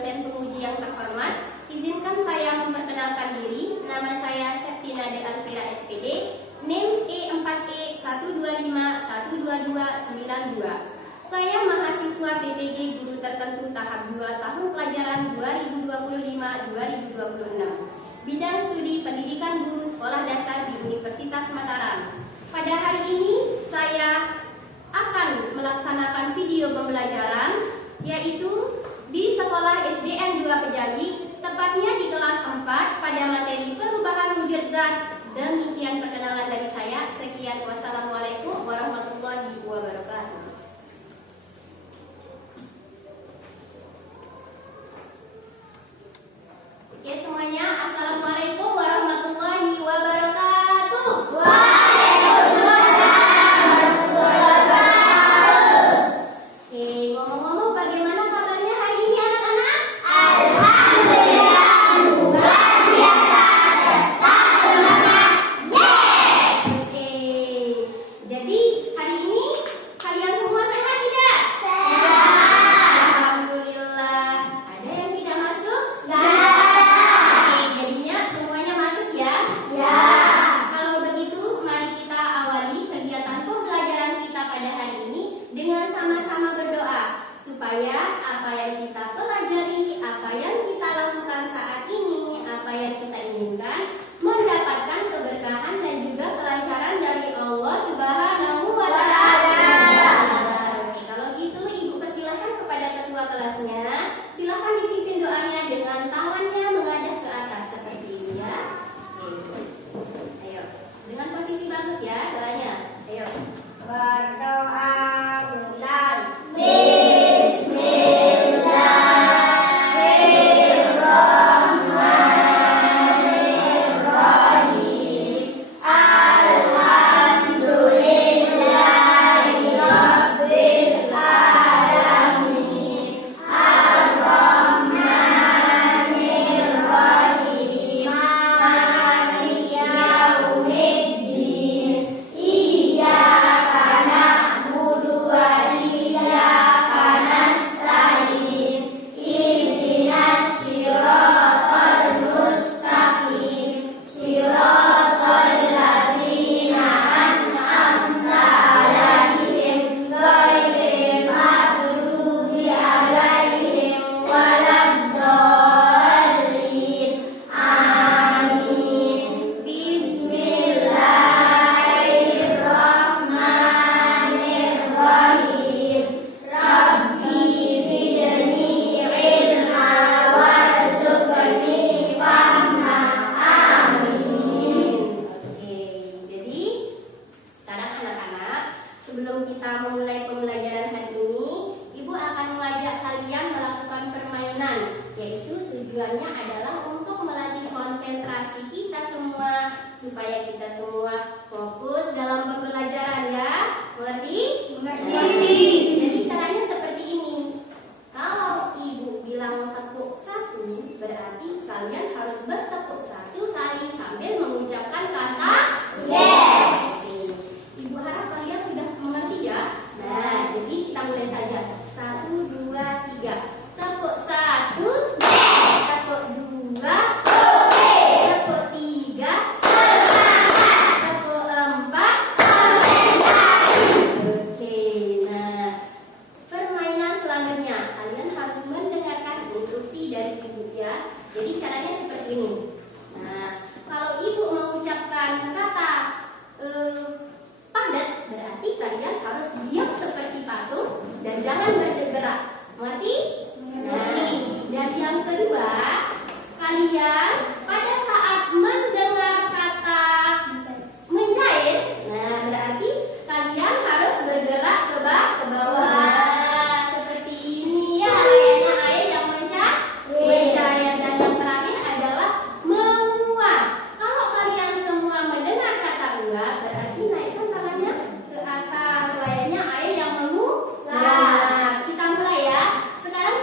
dosen penguji yang terhormat, izinkan saya memperkenalkan diri. Nama saya Septina De Alvira SPD, NIM E4E125122292. Saya mahasiswa PPG Guru Tertentu tahap 2 tahun pelajaran 2025-2026. Bidang studi Pendidikan Guru Sekolah Dasar di Universitas Mataram. Pada hari ini saya akan melaksanakan video pembelajaran, yaitu di Sekolah SDN 2 Pejagi, tepatnya di kelas 4 pada materi perubahan wujud zat. Demikian perkenalan dari saya. Sekian, wassalamualaikum warahmatullahi wabarakatuh. Oke semuanya, assalamualaikum warahmatullahi wabarakatuh. Sebelum kita memulai pembelajaran hari ini, Ibu akan mengajak kalian melakukan permainan, yaitu tujuannya adalah untuk melatih konsentrasi kita semua, supaya kita semua fokus dalam pembelajaran, ya. Mengerti? Mengerti. Jadi caranya seperti ini. Kalau Ibu bilang tepuk 1, berarti kalian harus bertepuk 1 kali sambil mengucapkan kata yes. Ibu harap kalian sudah mengerti, ya. Nah, jadi kita mulai saja. 1, 2, 3. Tepuk 1, yes. Tepuk 2, oke. Tepuk 3, semangat. Tepuk 4, konsentrasi. Oke, nah permainan selanjutnya kalian harus mendengarkan instruksi dari Ibu, ya. Jadi caranya seperti ini. Nah, kalau Ibu mengucapkan kata padat, berarti kalian harus diam seperti patung dan jangan bergerak. Mengerti? Nah, dan yang kedua, kalian pada saat mendengar kata mencair, nah berarti kalian harus bergerak ke bawah. Nah, seperti ini, ya. Kayaknya air yang mencair. Dan yang terakhir adalah menguap. Kalau kalian semua mendengar kata uap, berarti naikkan tangannya ke atas. Layaknya air yang menguap. Nah, kita mulai, ya. Sekarang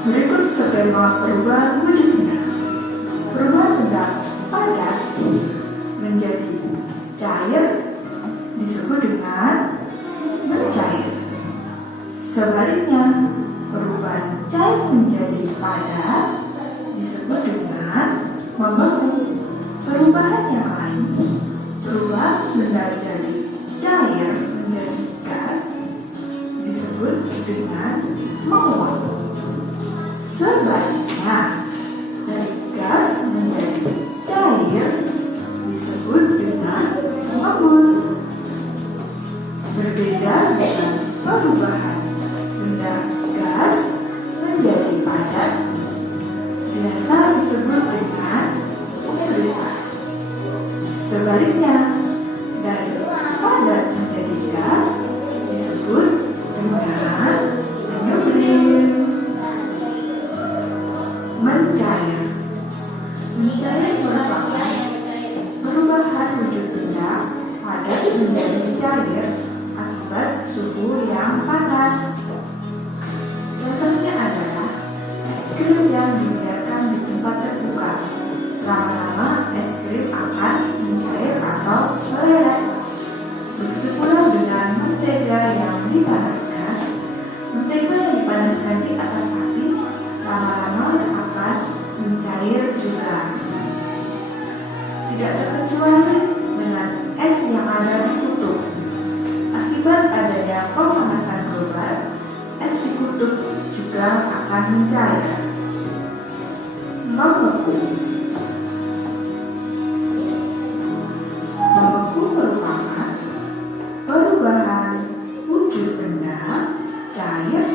Berikut skema perubahan wujud benda. Perubahan benda padat menjadi cair disebut dengan mencair. Sebaliknya, perubahan cair menjadi padat disebut dengan membeku. Perubahan yang lain, perubahan benda jadi cair menjadi gas disebut dengan menguap. Sebaliknya, dari gas menjadi cair disebut dengan mengembun. Berbeda dengan perubahan benda gas menjadi padat, biasa disebut dengan pemeriksaan. Sebaliknya, dari padat menjadi gas disebut dengan menyublim. Mencair merupakan perubahan wujud benda padat menjadi cair akibat suhu yang panas. Contohnya adalah es krim yang dibiarkan di tempat terbuka. Lama-lama es krim akan mencair atau meleleh. Begitu pula dengan mentega yang dipanaskan. Mentega yang dipanaskan di atas api lama-lama akan mencair juga. Tidak terkecuali dengan es yang ada di kutub. Akibat adanya pemanasan global, es di kutub juga akan mencair. Membeku. Membeku merupakan perubahan wujud benda cair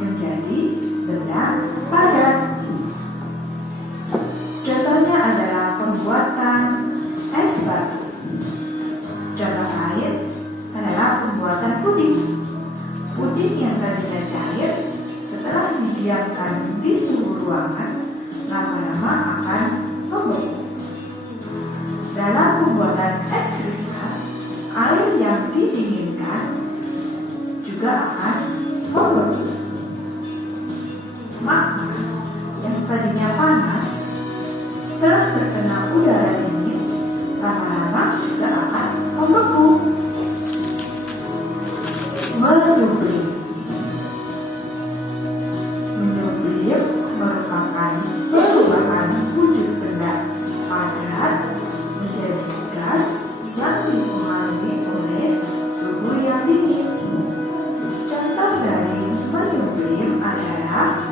menjadi benda padat. Contohnya adalah pembuatan es batu. Contoh lain adalah pembuatan puding. Puding yang tadinya cair setelah didiamkan di suhu ruangan lama-lama akan membeku. Dalam pembuatan es kristal, air yang didinginkan juga akan membeku. Magma yang tadinya panas setelah terkena udara dingin lama-lama juga akan membeku. Menyublim. Menyublim merupakan perubahan wujud benda padat menjadi gas yang dipengaruhi oleh suhu yang dingin. Contoh dari menyublim adalah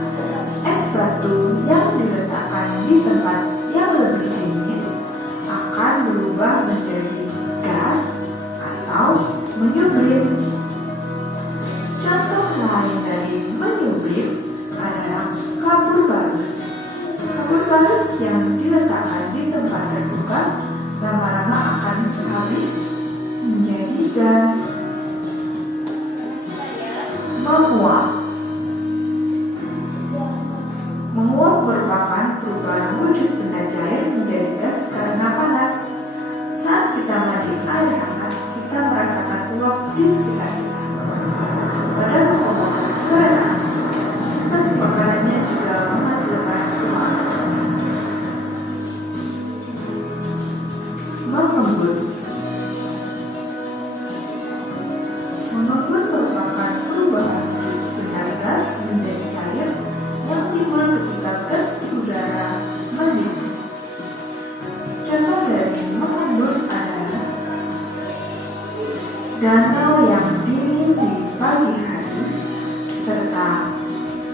es batu yang diletakkan di tempat yang lebih dingin akan berubah menjadi gas atau menyublim. Contoh lain dari menyublim adalah kapur barus. Kapur barus yang diletakkan di tempat terbuka lama-lama akan habis menjadi gas. Menguap. Menguap merupakan perubahan wujud benda cair menjadi gas karena panas. Saat kita mandi air hangat, kita merasakan uap di sekitar kita. Pada pembuatan kereta, sistem pembakarannya juga menghasilkan uap. Mengembun. Mengembun merupakan perubahan benda gas menjadi cair yang timbul ketika gas di udara mendidih. Contoh dari mengembun adalah danau yang dingin di pagi hari serta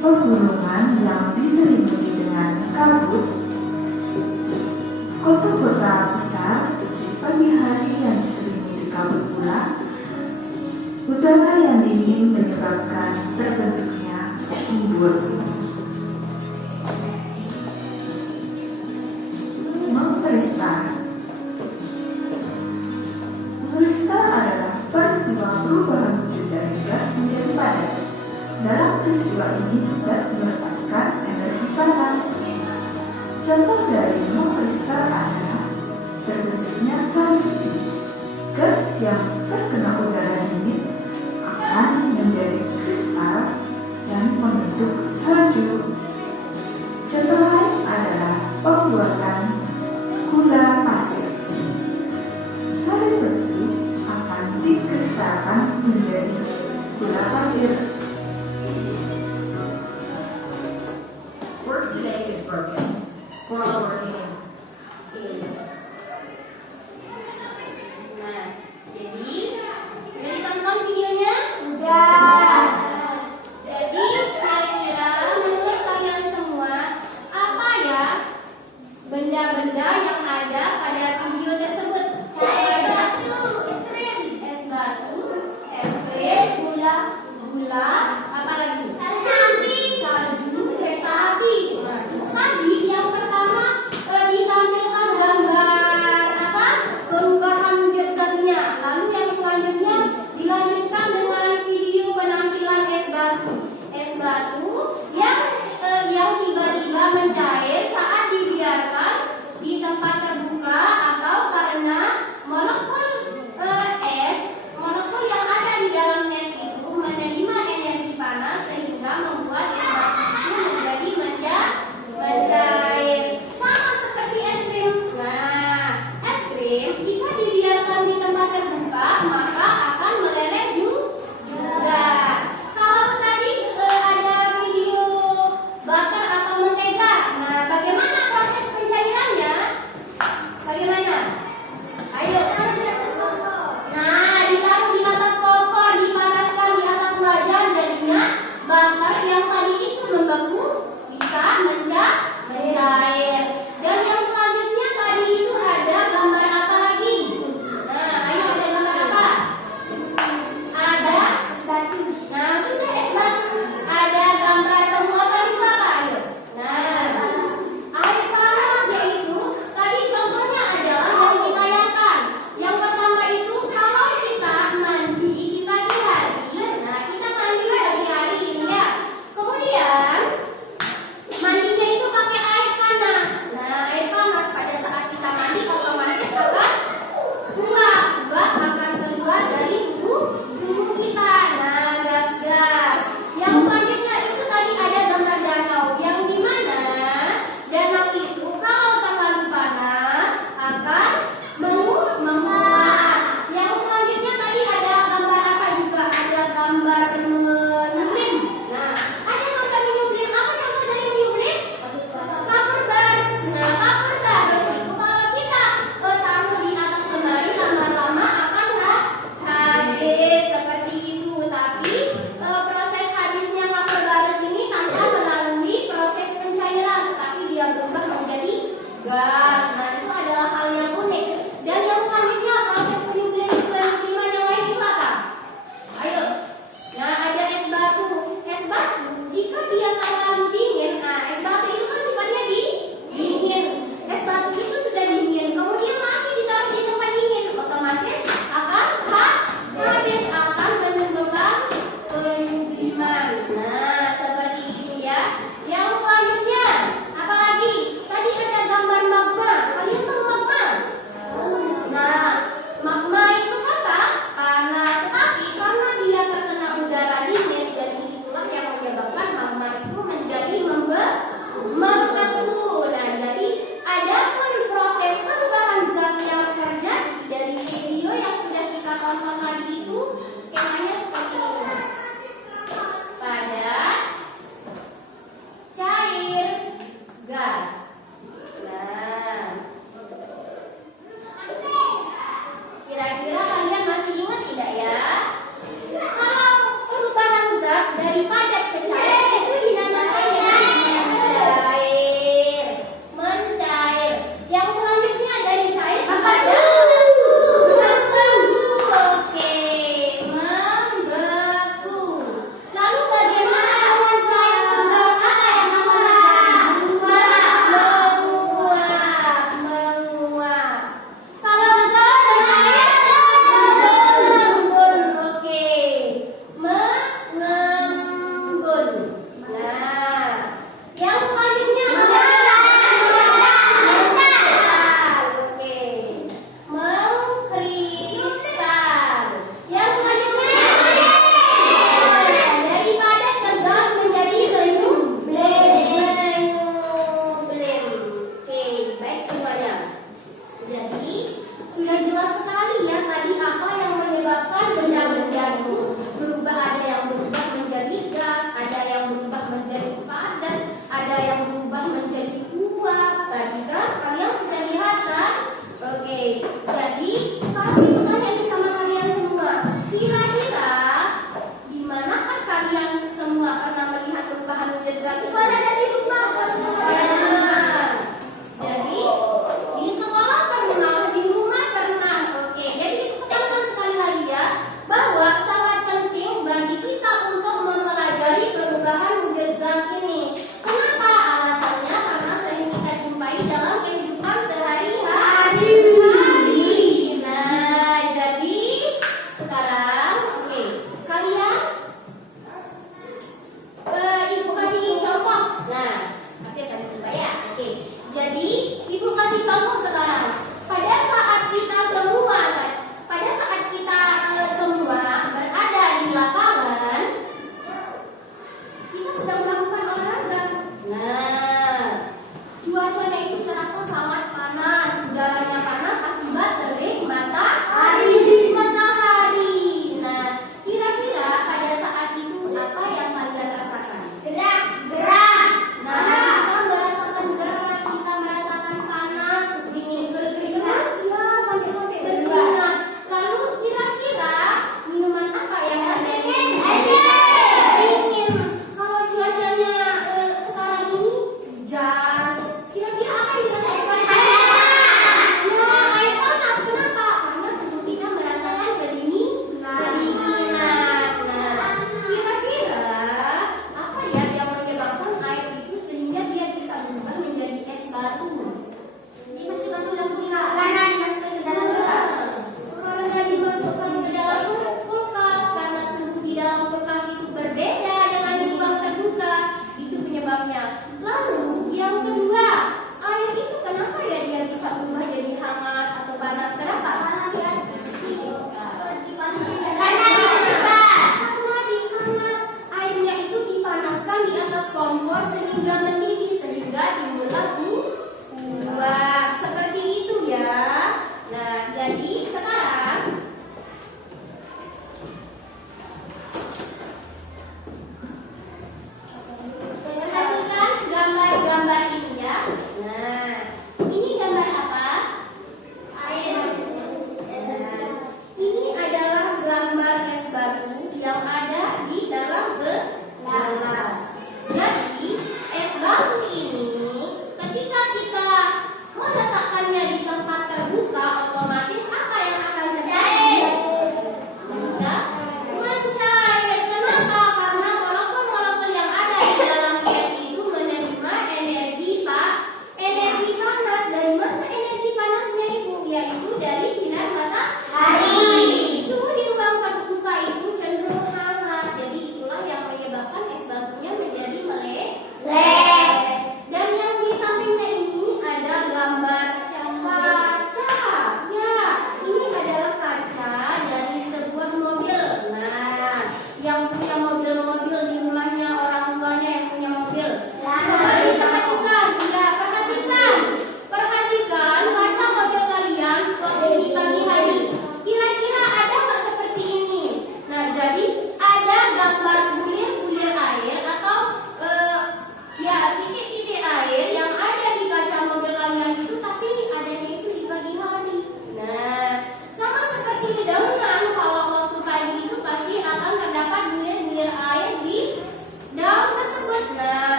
pegunungan yang diselimuti dengan kabut. Kota-kota besar di pagi hari yang diselimuti kabut pula. Udara yang dingin menyebabkan terbentuknya embun. Mengkristal. Mengkristal adalah peristiwa perubahan wujud dari gas menjadi padat. Dalam peristiwa ini zat melepaskan energi panas. Contoh dari mengkristal adalah terbentuknya salju. Gas yang terkena udara gula pasir. Work today is broken. We're all working in. Nah, jadi sudah ditonton videonya? Sudah. Jadi kira-kira menurut kalian semua apa ya benda-benda yang ada pada video tersebut? Es batu, es krim, gula, apa lagi? Salju, kereta api. Nah, tadi yang pertama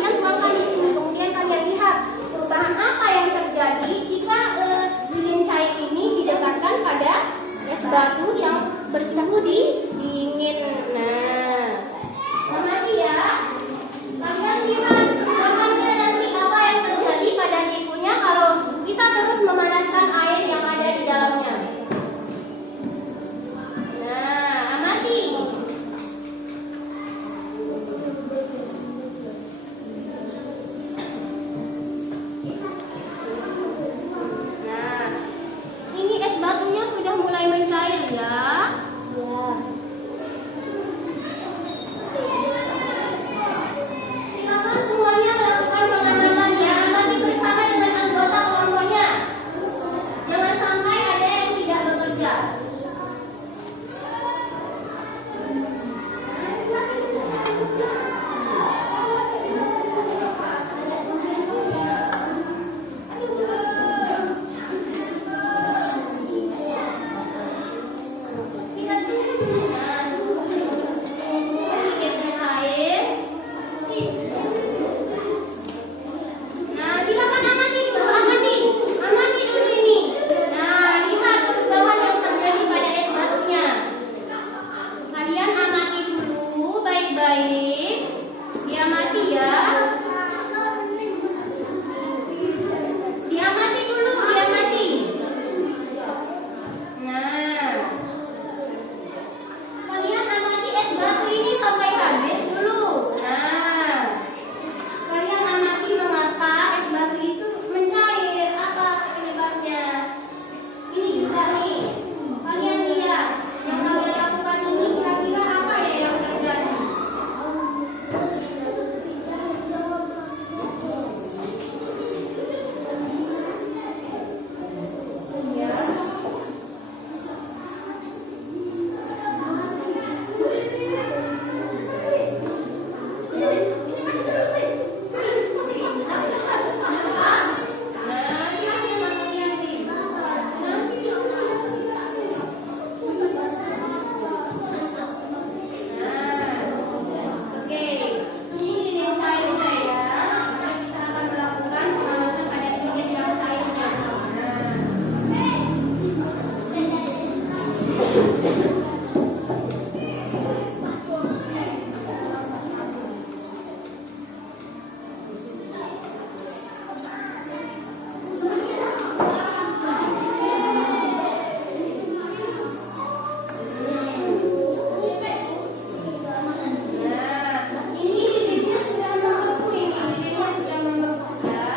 kalian tuangkan di sini. Kemudian kalian lihat perubahan apa yang terjadi jika lilin cair ini didekatkan pada es batu yang bersuhu dingin. Nah, amati ya. Kalian lihat perubahannya nanti apa yang terjadi pada tikunya kalau kita terus memanaskan air yang ada di dalamnya. Nah, amati. Nah, ini es batunya sudah mulai mencair ya. Ya. Silakan semuanya melakukan pengamatan ya. Amati bersama dengan anggota kelompoknya. Jangan sampai ada yang tidak bekerja. Kita tunggu dulu. Nah, tunggu dulu. Sedikitnya air. Nah, silakan amati dulu, amati dulu ini. Nah, lihat perubahan yang terjadi pada es batunya. Kalian amati dulu baik-baik. Diamati ya. Diamati dulu, diamati. Nah, kalian amati es batu ini sampai habis dulu. Nah, kalian amati mengapa es batu itu mencair. Apa penyebabnya? Ini juga nih. Kalian lihat. Yang kalian lakukan ini kira-kira apa ya yang terjadi? Ya. Ini lilitnya sudah membeku, ini lilitnya sudah membeku ya.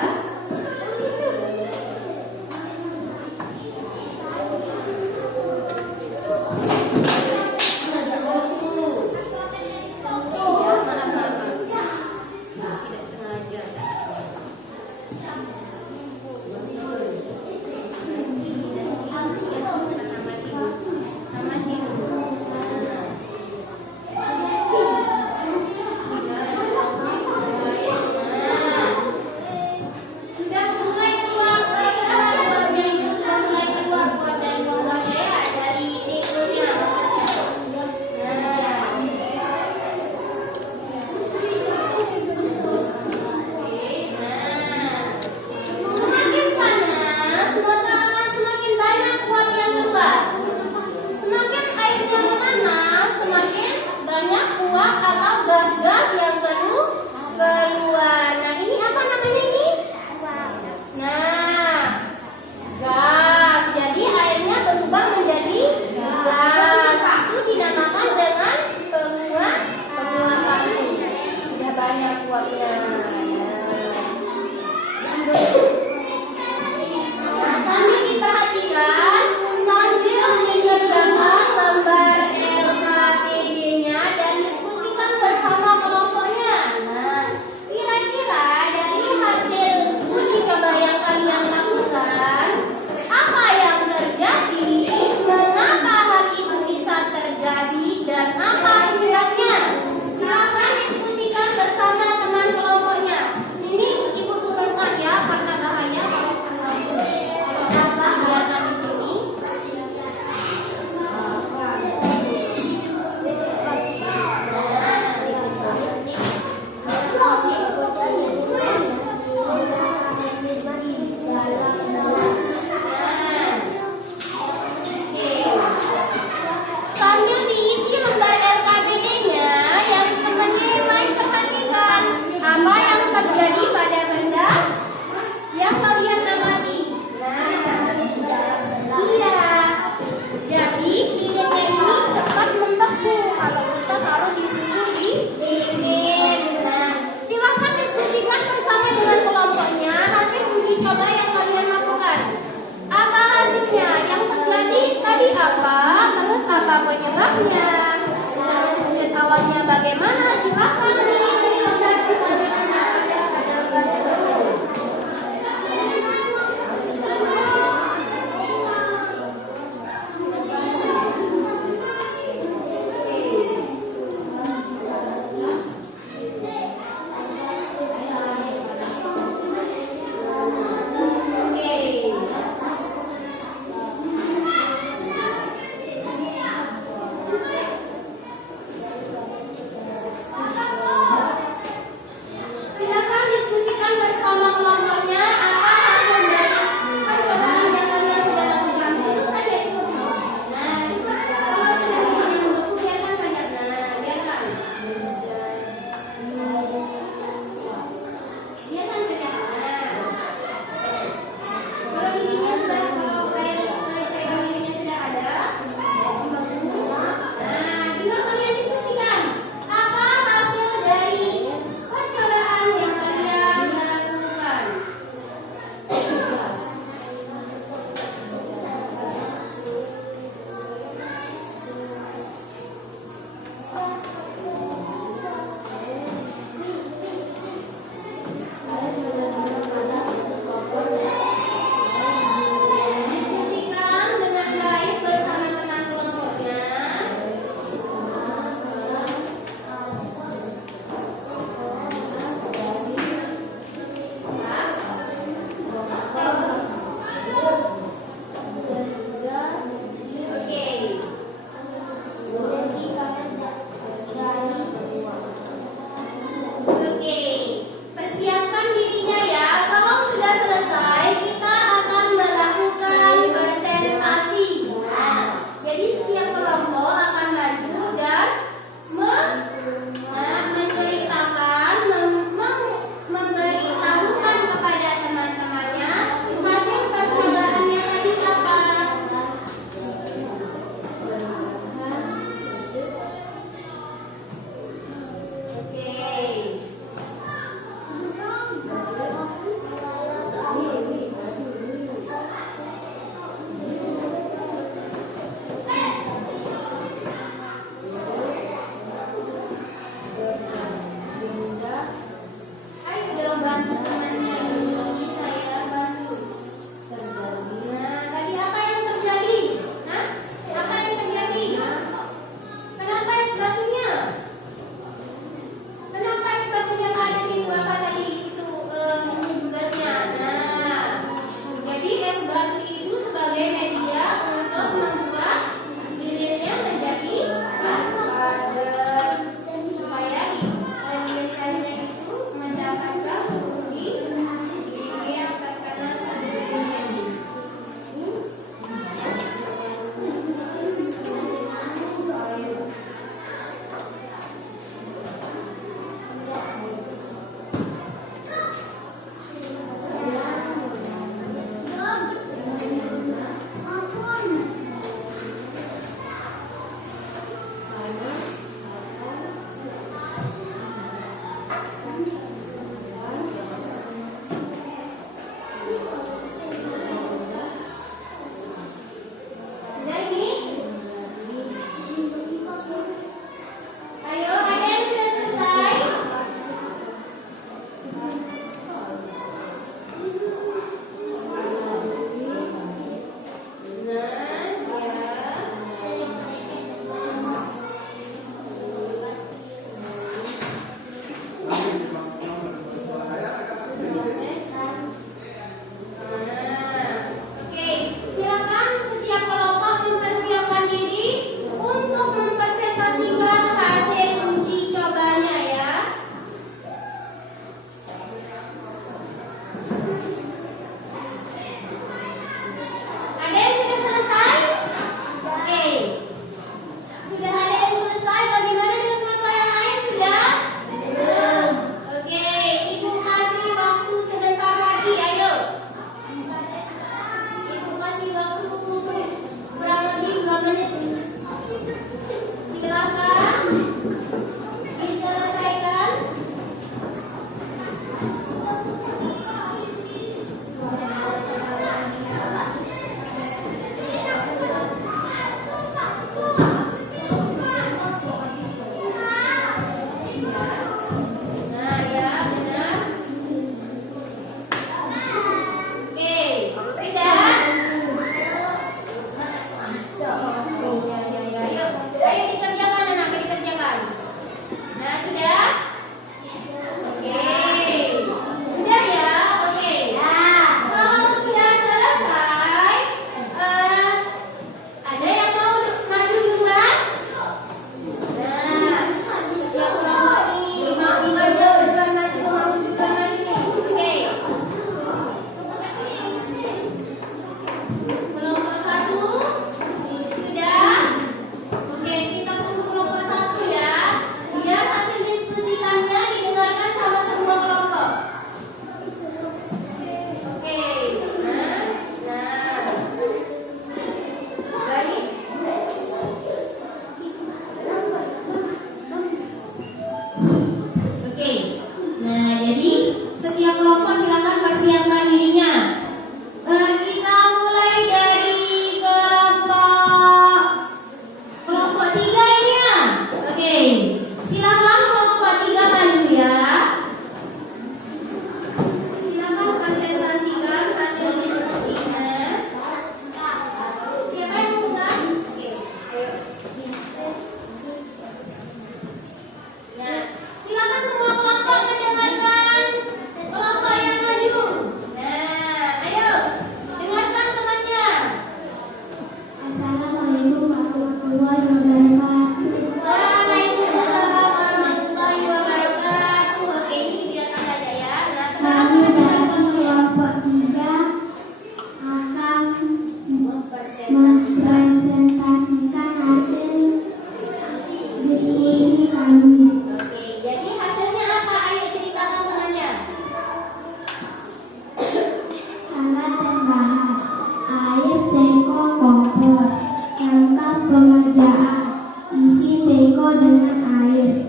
Pengerjaan. Isi teko dengan air.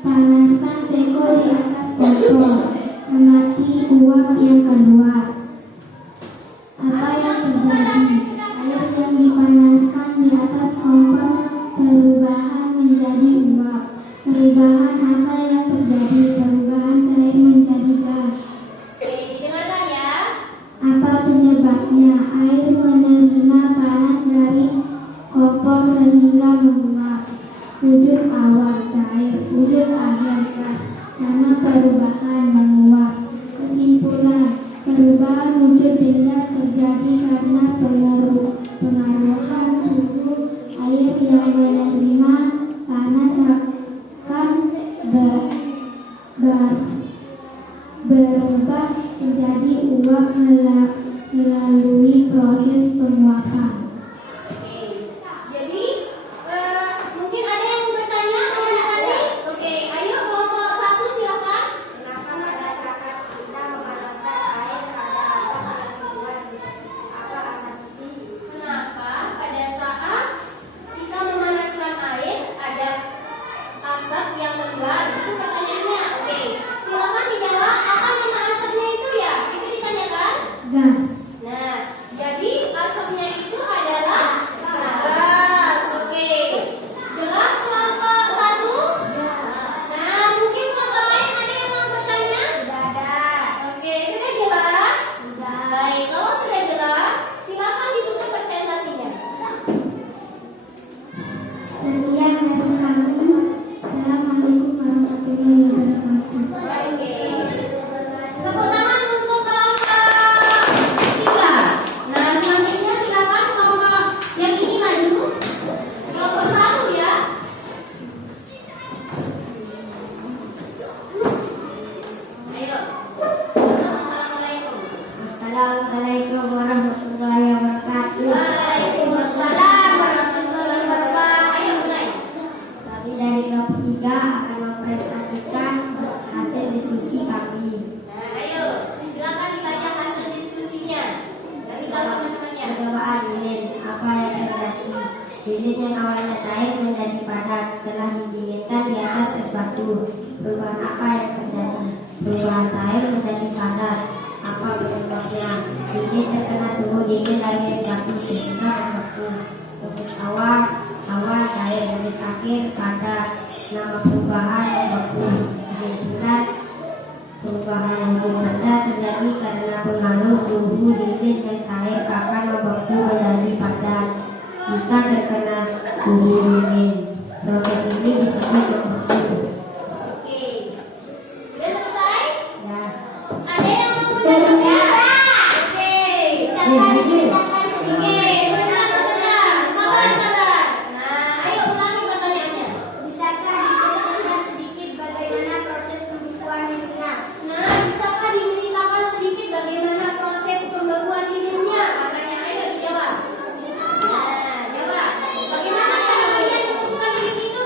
Panaskan teko di atas kompor. Amati uap yang keluar. Apa yang terjadi? Air yang dipanaskan di atas kompor perubahan menjadi uap. Perubahan apa yang terjadi? Perubahan cair menjadi gas. Oke, didengarkan ya. Apa penyebabnya? Air menerima panas dari kompor sehingga menguap. Wujud awal cair, wujud akhir gas. Nama perubahan menguap. Kesimpulan, perubahan wujud benda terjadi karena pengaruhan suhu air yang menerima panas akan berubah menjadi uap melalui proses penguapan. Oke, jadi mungkin ada yang mau bertanya, mau bertanya? Oke, ayo kelompok 1 silakan. Kenapa pada saat kita memanaskan air ada asap yang keluar? Apa asap itu? Kenapa pada saat kita memanaskan air ada asap yang keluar? Itu pertanyaannya. Oke, silakan dijawab. Apa nama asapnya itu ya? Itu ditanyakan. Gas. Nah, jadi asapnya itu adalah gas. Oke, jelas kelompok 1? Nah, mungkin kelompok lain ada yang mau bertanya? Oke, sudah jelas? Baik, kalau sudah jelas, silakan ditutup presentasinya. Sekian dari kami. Assalamualaikum warahmatullahi wabarakatuh. Oke. Tepuk tangan untuk kelompok 3. Nah, selanjutnya silakan kelompok yang ini maju. Kelompok 1 ya. Ayo. Assalamualaikum. Assalamualaikum warahmatullahi wabarakatuh. Waalaikumsalam warahmatullahi wabarakatuh. Ayo mulai. Kami dari kelompok 3 akan mempresentasikan hasil diskusi kami. Nah, ayo. Silakan dibaca hasil diskusinya. Kasih tahu teman-temannya. Percobaan lilin, apa yang terjadi? Lilin yang awalnya cair menjadi padat setelah didinginkan di atas es batu. Perubahan apa yang terjadi? Perubahan cair menjadi padat. Apa penyebabnya? Lilin terkena suhu dingin dari es batu sehingga membeku. Wujud awal cair, wujud akhir padat. Nama perubahan membeku. Kesimpulan, perubahan wujud benda terjadi karena pengaruh suhu dingin yang cair akan membeku menjadi padat jika terkena suhu dingin. Proses ini disebut membeku. Oke. Sudah selesai? Ya. Ada yang mau bertanya? Oke. Silakan diceritakan sedikit. Oke, sebentar. Sabar. Nah, ayo ulangi pertanyaannya. Bisakah diceritakan sedikit bagaimana proses pembekuan lilinnya? Nah, bisakah diceritakan sedikit bagaimana proses pembekuan lilinnya? Makanya ayo dijawab. Nah, jawab. Bagaimana cara kalian membekukan lilin itu?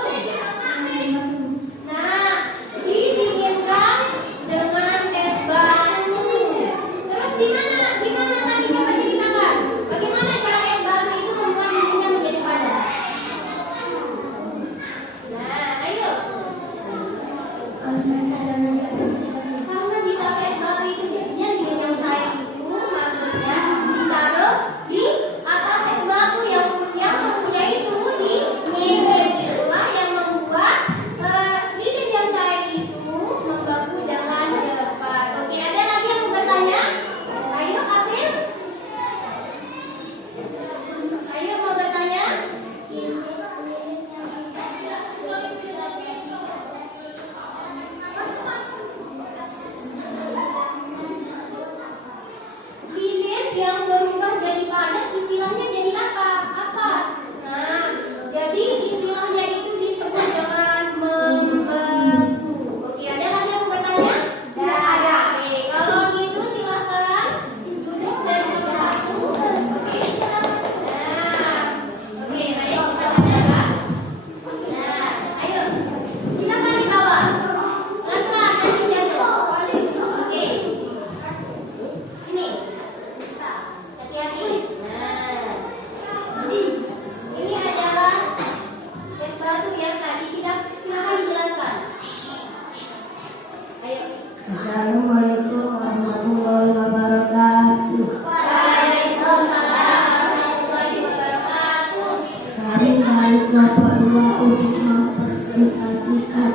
Bapak II untuk mempresentasikan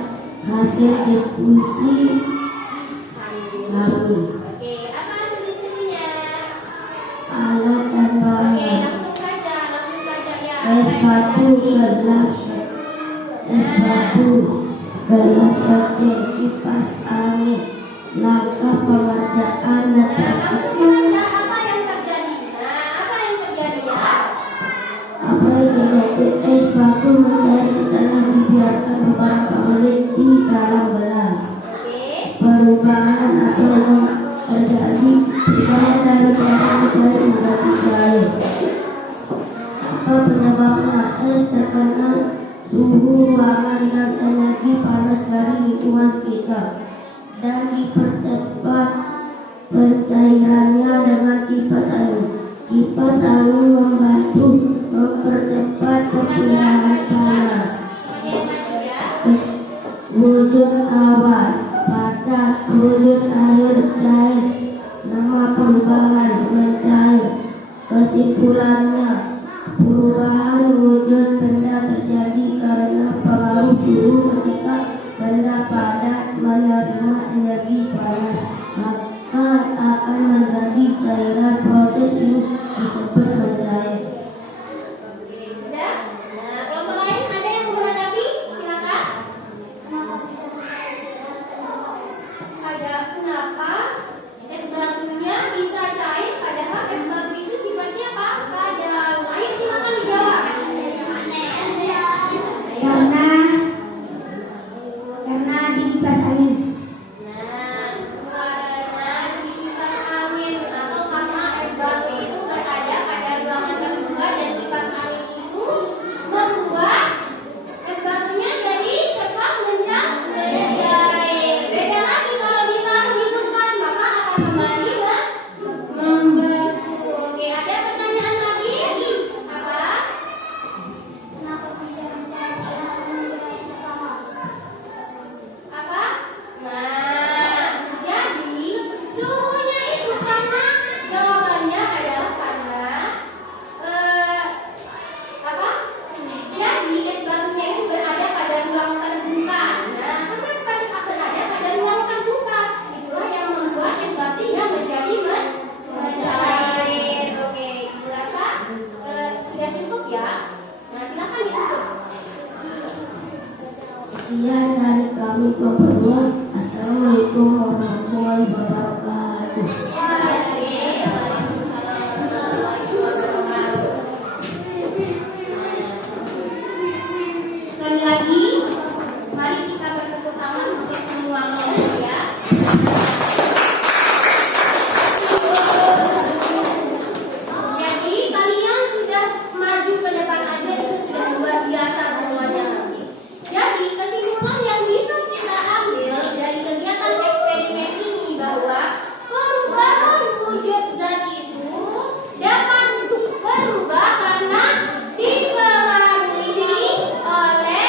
hasil diskusi kami. Oke, apa hasil diskusinya? Alat dan Oke, bahan. langsung saja ya. Es batu, gelas, es batu, gelas kaca, kipas angin, langkah pengerjaan Nah, dan langsung saja apa yang terjadi? Apa yang terjadi ya? apa yang terjadi? Es batu mencair setelah dibiarkan beberapa menit di dalam gelas. Oke. Perubahan apa yang terjadi? Perubahan dari cair menjadi cair. Apa penyebabnya? Es terkena suhu ruangan dan energi panas dari lingkungan sekitar dan dipercepat pencairannya dengan kipas angin. Kipas angin membantu mempercepat perpindahan panas. Wujud awan pada wujud air cair. Nama perubahan mencair. Kesimpulannya, perubahan wujud benda terjadi karena pengaruh suhu ketika benda padat menerima energi panas, maka akan menjadi cairan. Proses ini disebut mencair. Oke, sudah. Nah, kelompok lain ada yang mau menanggapi? Silakan. Ada kenapa es batunya bisa cair padahal es batu itu sifatnya apa? Padat. Ayo silakan dijawab. Karena di kipas angin. Nah, karena di kipas angin atau karena es batu itu berada pada ruangan terbuka dan kipas angin itu membuat es batunya jadi cepat mencair. Beda lagi kalau ditaruh di kulkas maka akan kembali membeku. Oke, ada pertanyaan lagi? Apa? Apa? Nah, jadi suhunya itu karena jawabannya adalah karena apa? Jadi es batunya itu berada pada ruang terbuka. Nah, karena pasti berada pada ruang terbuka, itulah yang membuat es batunya menjadi mencair. Oke, Ibu rasa sudah cukup ya. Nah, silakan ditutup. Sekian dari kami kelompok 2. Assalamualaikum warahmatullahi wabarakatuh. Sekali lagi, mari kita bertepuk tangan untuk semua kelompok ya. Jadi kalian sudah maju ke depan aja itu sudah luar biasa semuanya. Jadi kesimpulan yang bisa kita ambil dari kegiatan eksperimen ini bahwa perubahan wujud zat itu dapat berubah karena dipengaruhi oleh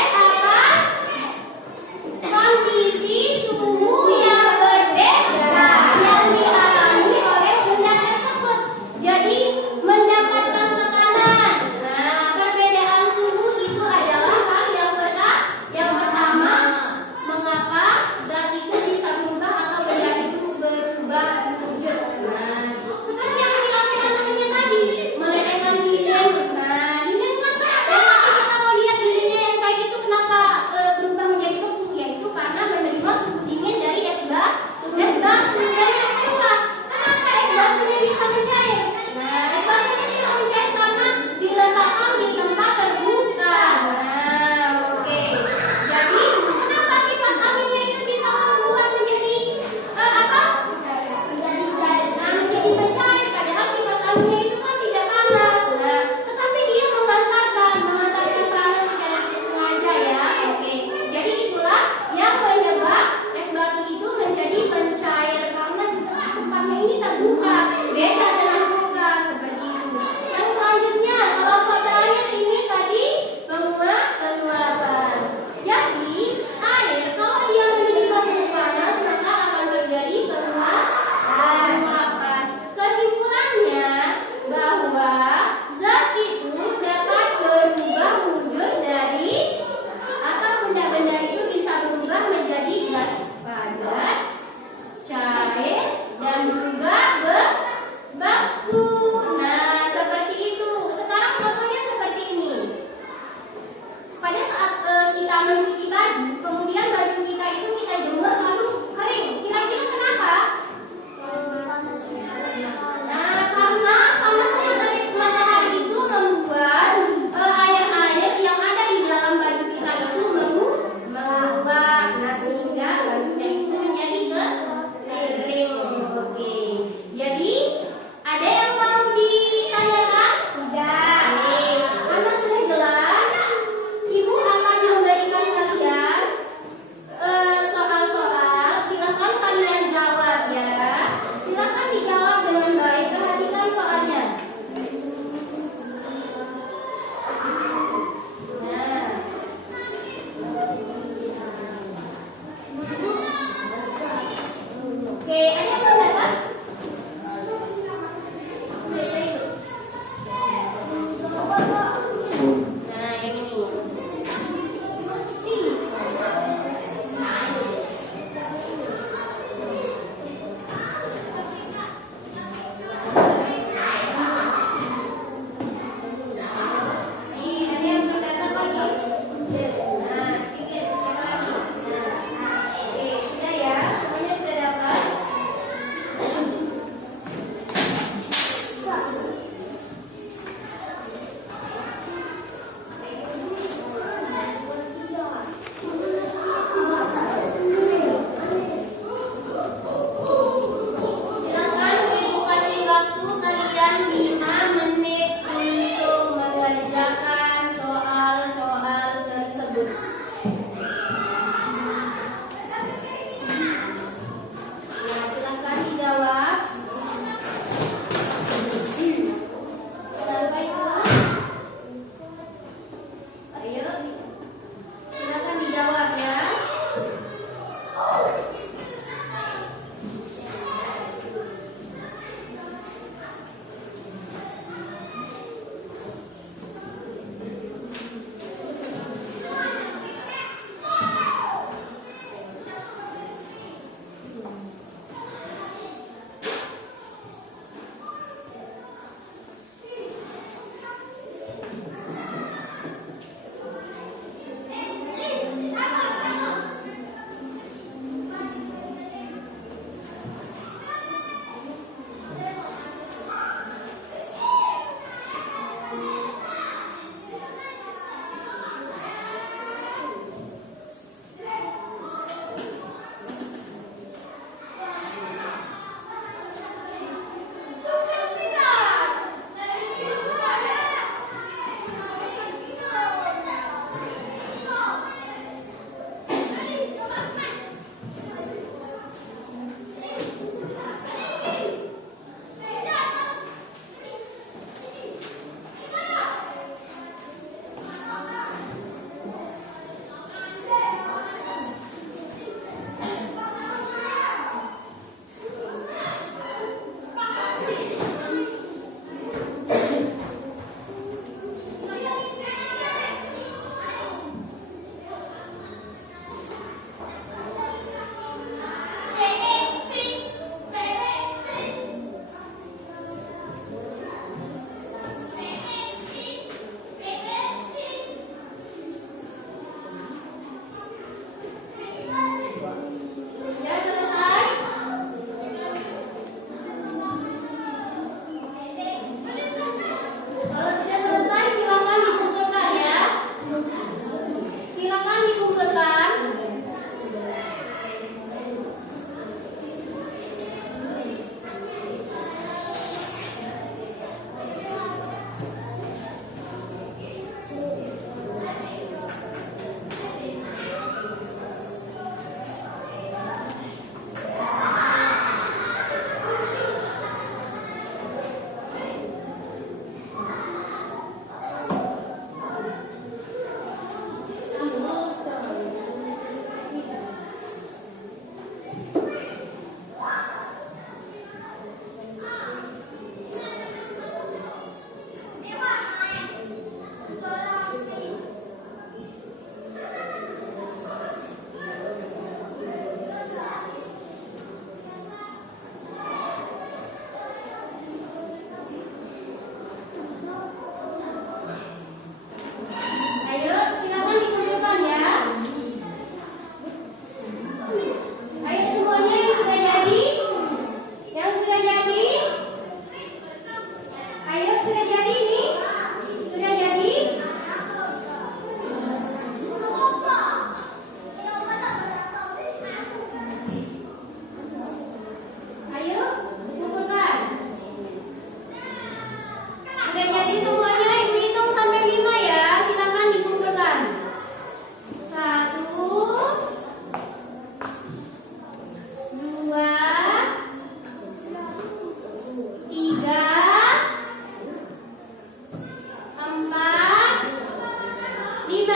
5.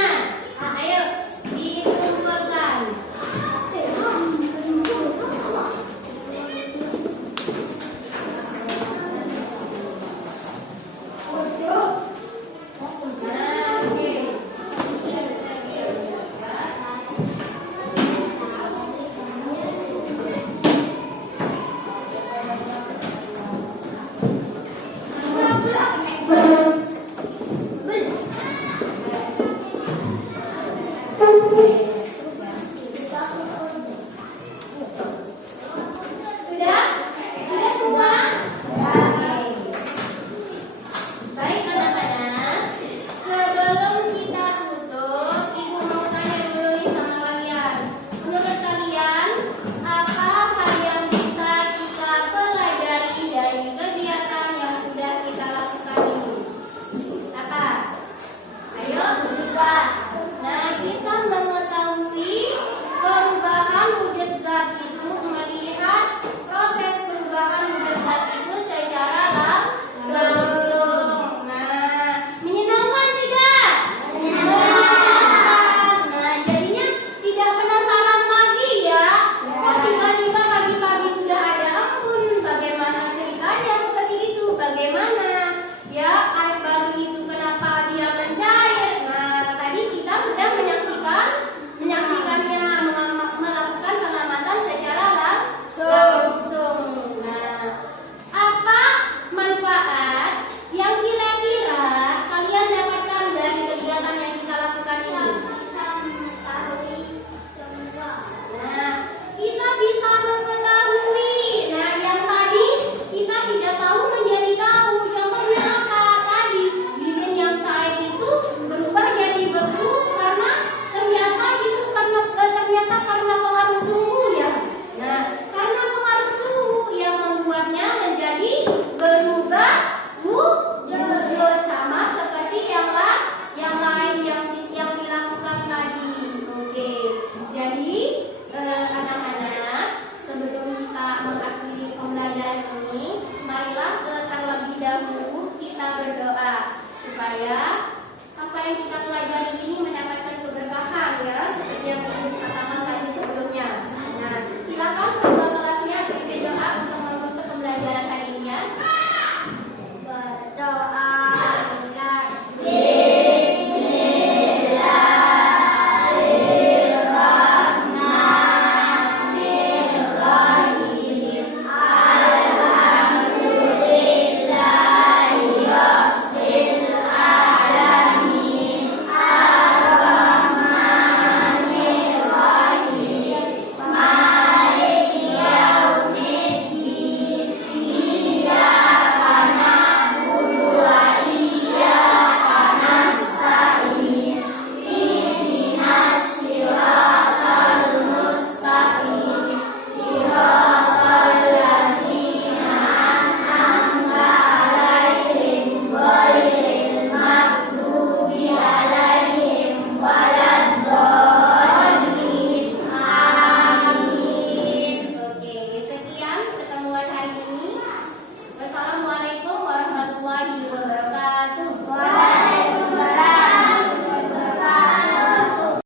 Ayo dikumpulkan. Oke.